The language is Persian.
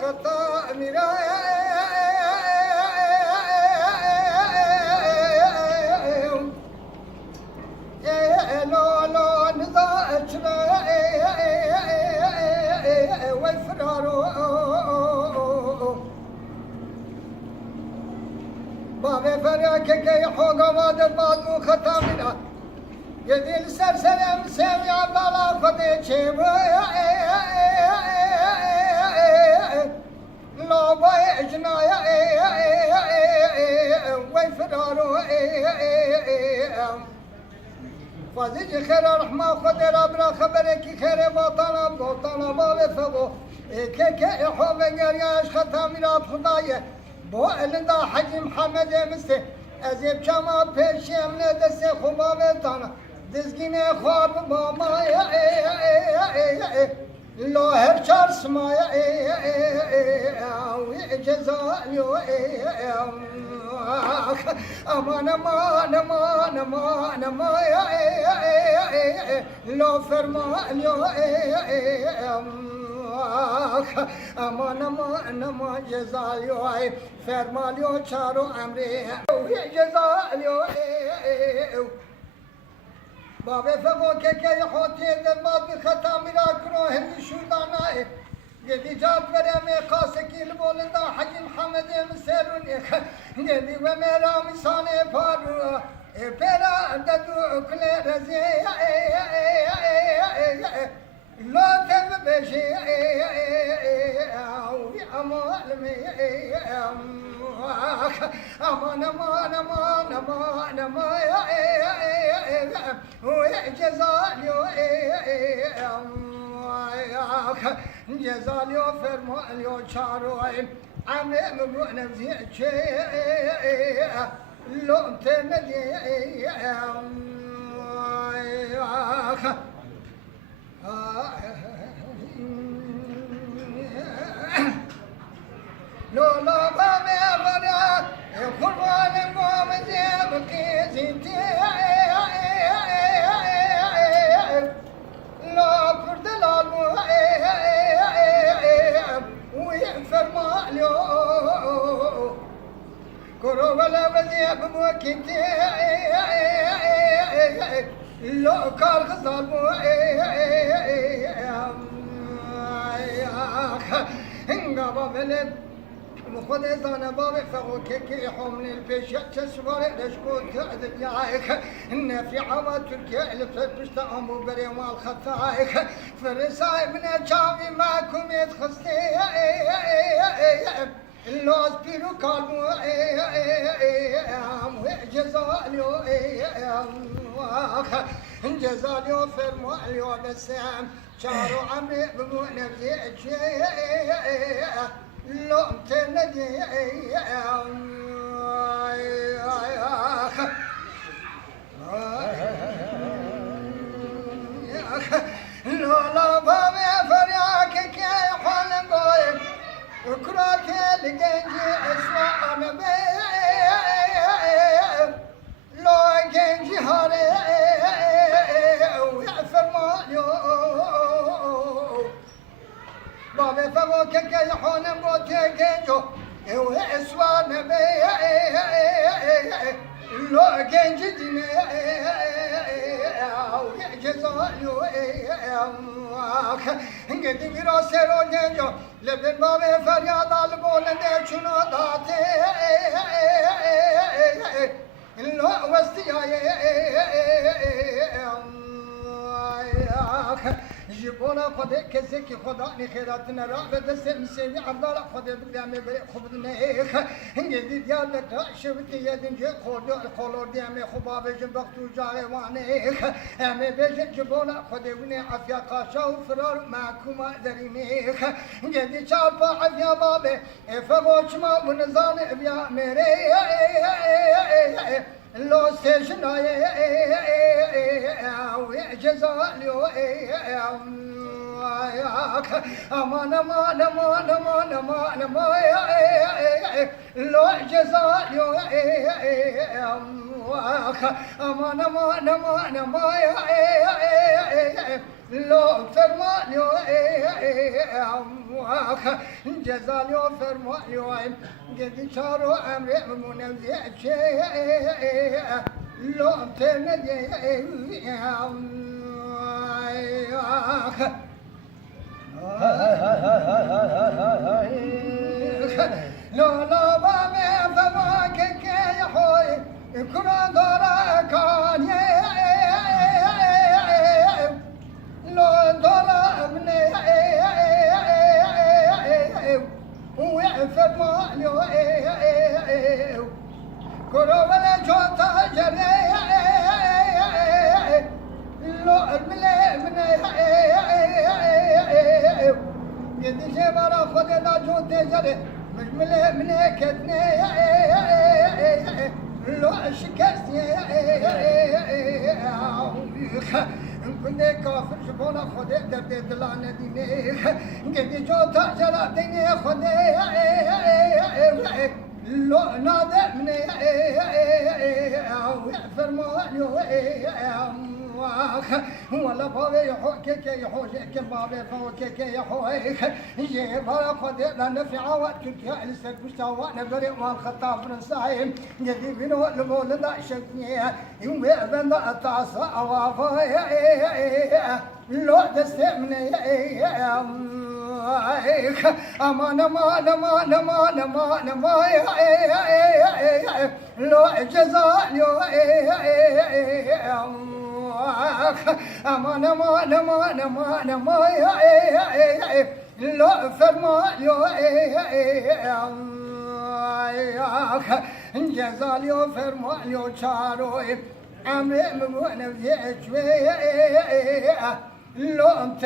خطا میرا لا نضاعت والفرار بابي فريك كي حوق واد البادو ختامنا يدي السرسلم سيوي عبد الله خدي شيب لا بايجنا والفرار فازج خير رحمة خدي ربنا خبرك خير بطانا بابي فبو كي حوق قرياش ختامنا بخدايه با الندا حجی محمد مسته از کما پیشم ندست خوبا بتانا دزگین خواب با ما لا هر چار سما جزایو امان امان امان امان امان لا فرمان امان امان امان جزایو فرمالیو چارو امری جزایو بابا فقو که حوتی دلمات بخطا میرا کرو همی شودانای یدی جات برم قاسکی لبولندا حجی محمد مسرون یدی و میرا میسان پارو پیرا ددو کل رزی لا تم بشي امان مي امان امان امان امان امان جزاليو جزاليو فرماليو چارو عمي مبون بزيچه لو تندي لولا بابي غدا قربان قوم زيبكي زيتي لا فرد الالو ويفرماليو كرو ولا وزيب موكيتي لو كار غزال هنگا بلد خود زن باب فقو كي حمل البيش تسوار لشكو تعذب يايك ان في عوا تركيا لفتشت امو بري مال خطايك فرساي من جاوي معكم يتخستي اللوز بيرو كالمو جزاليو جزاليو فرماليو بسام شارو عمي بمو نفسي لو تندي لولا بابي فرياك كي حلم بوي وكراك لجنجي اسمع نبي لو جنجي هاري ويعفرمانيو بابي فقو كي حلم بوتي جنجو واسمع نبي لو جنجي ديني جزاليو قد میرا سرو گنجو لبن بابي فریاد البولنده چونو داته لو وستیای جبونا خود کسی که خدا نخیرات نرا به دست مسیوی عبدالله خود بگیرم بری خوب نیخ هنگی دیار لطا شبتی یدینجی خولور دیم خوبا بجن بختو جای وانیخ همه بجن جبونا خود بینه عفیا قاشا و فرار محکوما درینیخ هنگی چار پا عفیا بابه فقوچما ونزان بیا میره لو ستيشناي جزاليو امان امان امان امان امان امان لو جزاء امان امان امان امان لو فرمان جزال يو فرمان يو قد صاروا امر منزع لو تنجي لو لا بامي فما كي يحوي كنا دورا كان لو دورا مني ويعفر مالي كرو ولا جوتا جري لو الملي مني قد جبر خدنا جوتي جري مش ملي مني كتني لو شكستي كنت كافر شبونا خدي درد دلانة ديني قد جوتا جراتيني خدي لو نادر مني فرماني ولا بابي يحوك كي يحوك كي بابي فوك كي يحوك يبارا خدي لنا في عوات كنت يألسك مستوانا بريء والخطاب فرنسايم يدي بنو المولد شكني يوم يأبن التعصى وافايا لو تستمني امان امان امان امان امان امان لو جزاء امان امان امان امان امان لو فرمان جزال يو فرمان يو چارو امر ممون وجه لو انت